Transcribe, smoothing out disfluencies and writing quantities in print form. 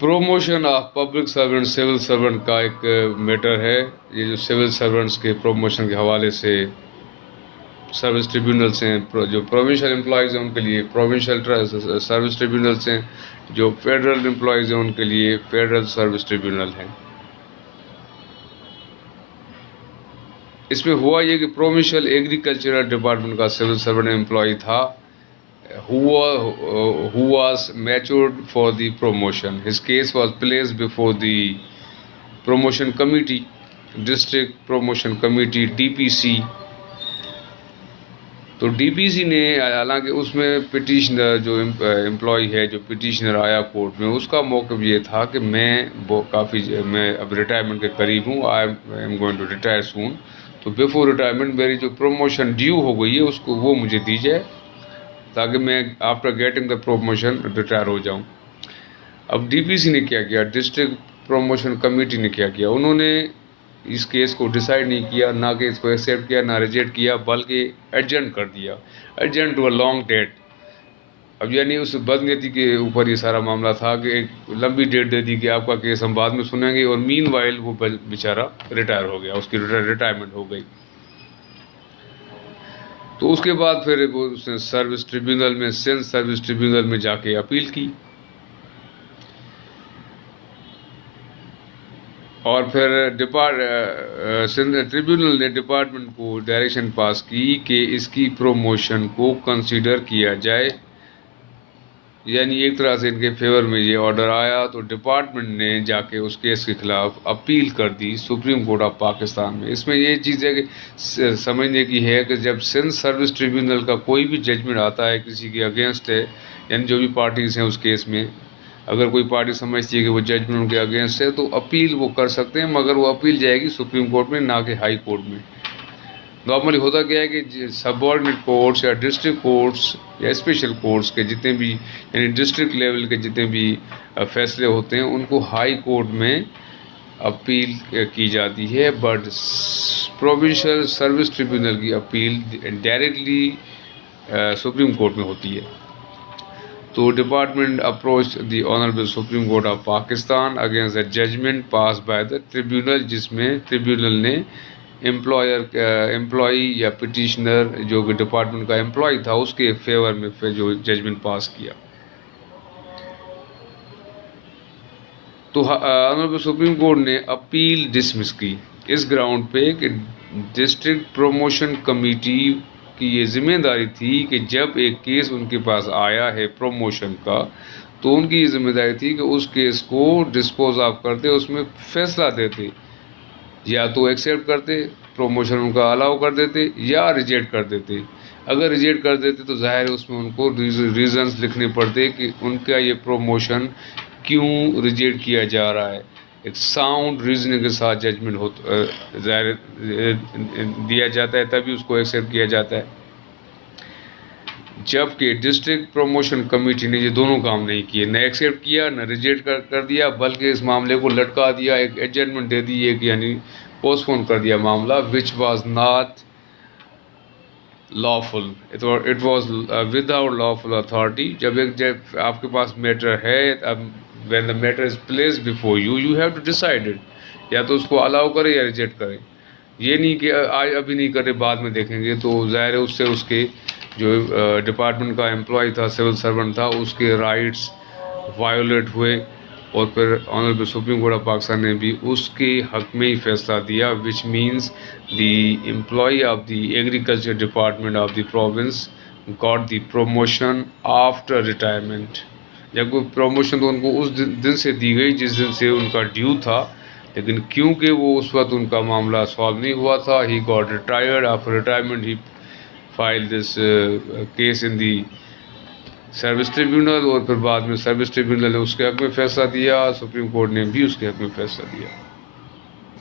Promotion of public servant civil servant کا ایک metre ہے. یہ جو سول سرونٹس کے پروموشن کے حوالے سے سروس ٹریبیونلس ہیں, جو پروونشل امپلائیز ہیں ان کے لیے پروونشل سروس ٹریبیونلس ہیں, جو فیڈرل امپلائیز ہیں ان کے لیے فیڈرل سروس ٹریبیونل ہیں. اس میں ہوا یہ کہ پروونشل ایگریکلچرل ڈپارٹمنٹ کا سول سرونٹ امپلائی تھا who was matured for the promotion. His case was placed before the promotion committee, district promotion committee, DPC. تو ڈی پی سی نے, حالانکہ اس میں پٹیشنر جو امپلائی ہے, جو پٹیشنر آیا کورٹ میں, اس کا موقف یہ تھا کہ میں اب ریٹائرمنٹ کے قریب ہوں, I am going to retire soon, تو بیفور ریٹائرمنٹ میری جو پروموشن ڈیو ہو گئی ہے اس کو وہ مجھے دی جائے تاکہ میں after getting the promotion retire ہو جاؤں. اب ڈی پی سی نے کیا کیا, ڈسٹرکٹ پروموشن کمیٹی نے کیا کیا, انہوں نے اس کیس کو ڈیسائیڈ نہیں کیا, نہ کہ اس کو ایکسیپٹ کیا, نہ ریجیکٹ کیا, بلکہ ایڈجنٹ کر دیا, ایڈجنٹ ٹو اے لانگ ڈیٹ. اب یعنی اس بدنیتی کے اوپر یہ سارا معاملہ تھا کہ ایک لمبی ڈیٹ دے دی کہ آپ کا کیس ہم بعد میں سنیں گے, اور مین وائل وہ بیچارہ ریٹائر ہو گیا, اس کی ریٹائرمنٹ ہو گئی. تو اس کے بعد پھر وہ اس نے سروس ٹریبیونل میں, سندھ سروس ٹریبیونل میں جا کے اپیل کی, اور پھر سندھ ٹریبیونل نے ڈپارٹمنٹ کو ڈائریکشن پاس کی کہ اس کی پروموشن کو کنسیڈر کیا جائے. یعنی ایک طرح سے ان کے فیور میں یہ آرڈر آیا, تو ڈپارٹمنٹ نے جا کے اس کیس کے خلاف اپیل کر دی سپریم کورٹ آف پاکستان میں. اس میں یہ چیز ہے کہ سمجھنے کی ہے کہ جب سندھ سروس ٹریبیونل کا کوئی بھی ججمنٹ آتا ہے کسی کے اگینسٹ ہے, یعنی جو بھی پارٹیز ہیں اس کیس میں, اگر کوئی پارٹی سمجھتی ہے کہ وہ ججمنٹ ان کے اگینسٹ ہے تو اپیل وہ کر سکتے ہیں, مگر وہ اپیل جائے گی سپریم کورٹ میں, نہ کہ ہائی کورٹ میں. نارملی ہوتا کیا ہے کہ سب آرڈینیٹ کورٹس یا ڈسٹرکٹ کورٹس یا اسپیشل کورٹس کے جتنے بھی, یعنی ڈسٹرکٹ لیول کے جتنے بھی فیصلے ہوتے ہیں ان کو ہائی کورٹ میں اپیل کی جاتی ہے, بٹ پروونشل سروس ٹریبیونل کی اپیل ڈائریکٹلی سپریم کورٹ میں ہوتی ہے. تو department approach the honourable supreme court of Pakistan against the judgment pass by the tribunal, جس میں ٹریبیونل نے امپلائی یا پٹیشنر جو کہ ڈپارٹمنٹ کا امپلائی تھا اس کے فیور میں پھر جو ججمنٹ پاس کیا. تو آنریبل سپریم کورٹ نے اپیل ڈسمس کی اس گراؤنڈ پہ کہ ڈسٹرکٹ پروموشن کمیٹی کی یہ ذمہ داری تھی کہ جب ایک کیس ان کے پاس آیا ہے پروموشن کا, تو ان کی یہ ذمہ داری تھی کہ اس کیس کو ڈسپوز آف کرتے, اس میں فیصلہ دیتے, یا تو ایکسیپٹ کرتے پروموشن ان کا الاؤ کر دیتے, یا ریجیکٹ کر دیتے. اگر ریجیکٹ کر دیتے تو ظاہر اس میں ان کو ریزنز لکھنے پڑتے کہ ان کا یہ پروموشن کیوں ریجیکٹ کیا جا رہا ہے. ایک ساؤنڈ ریزننگ کے ساتھ ججمنٹ ظاہر دیا جاتا ہے, تبھی اس کو ایکسیپٹ کیا جاتا ہے. جبکہ ڈسٹرکٹ پروموشن کمیٹی نے یہ دونوں کام نہیں کیے, نہ ایکسیپٹ کیا نہ ریجیکٹ کر دیا, بلکہ اس معاملے کو لٹکا دیا, ایک ایڈجرنمنٹ دے دی, ایک یعنی پوسٹ پون کر دیا معاملہ, which was not lawful. It was without lawful authority. جب آپ کے پاس میٹر ہے, when the matter is placed before you, you have to decide it. یا تو اس کو الاؤ کرے یا ریجیکٹ کرے. یہ نہیں کہ آج ابھی نہیں کرے بعد میں دیکھیں گے. تو ظاہر ہے اس سے اس کے جو ڈپارٹمنٹ کا امپلائی تھا, سول سرونٹ تھا, اس کے رائٹس وائولیٹ ہوئے, اور پھر honourable supreme court of Pakistan نے بھی اس کے حق میں ہی فیصلہ دیا, which means the employee of the agriculture department of the province got the promotion after retirement. جب کوئی پروموشن تو ان کو اس دن سے دی گئی جس دن سے ان کا ڈیو تھا, لیکن کیونکہ وہ اس وقت ان کا معاملہ سالو نہیں ہوا تھا, he got retired. After retirement he file this case in the service tribunal, اور پھر بعد میں سروس ٹریبیونل نے اس کے حق میں فیصلہ دیا, سپریم کورٹ نے بھی اس کے حق میں فیصلہ دیا.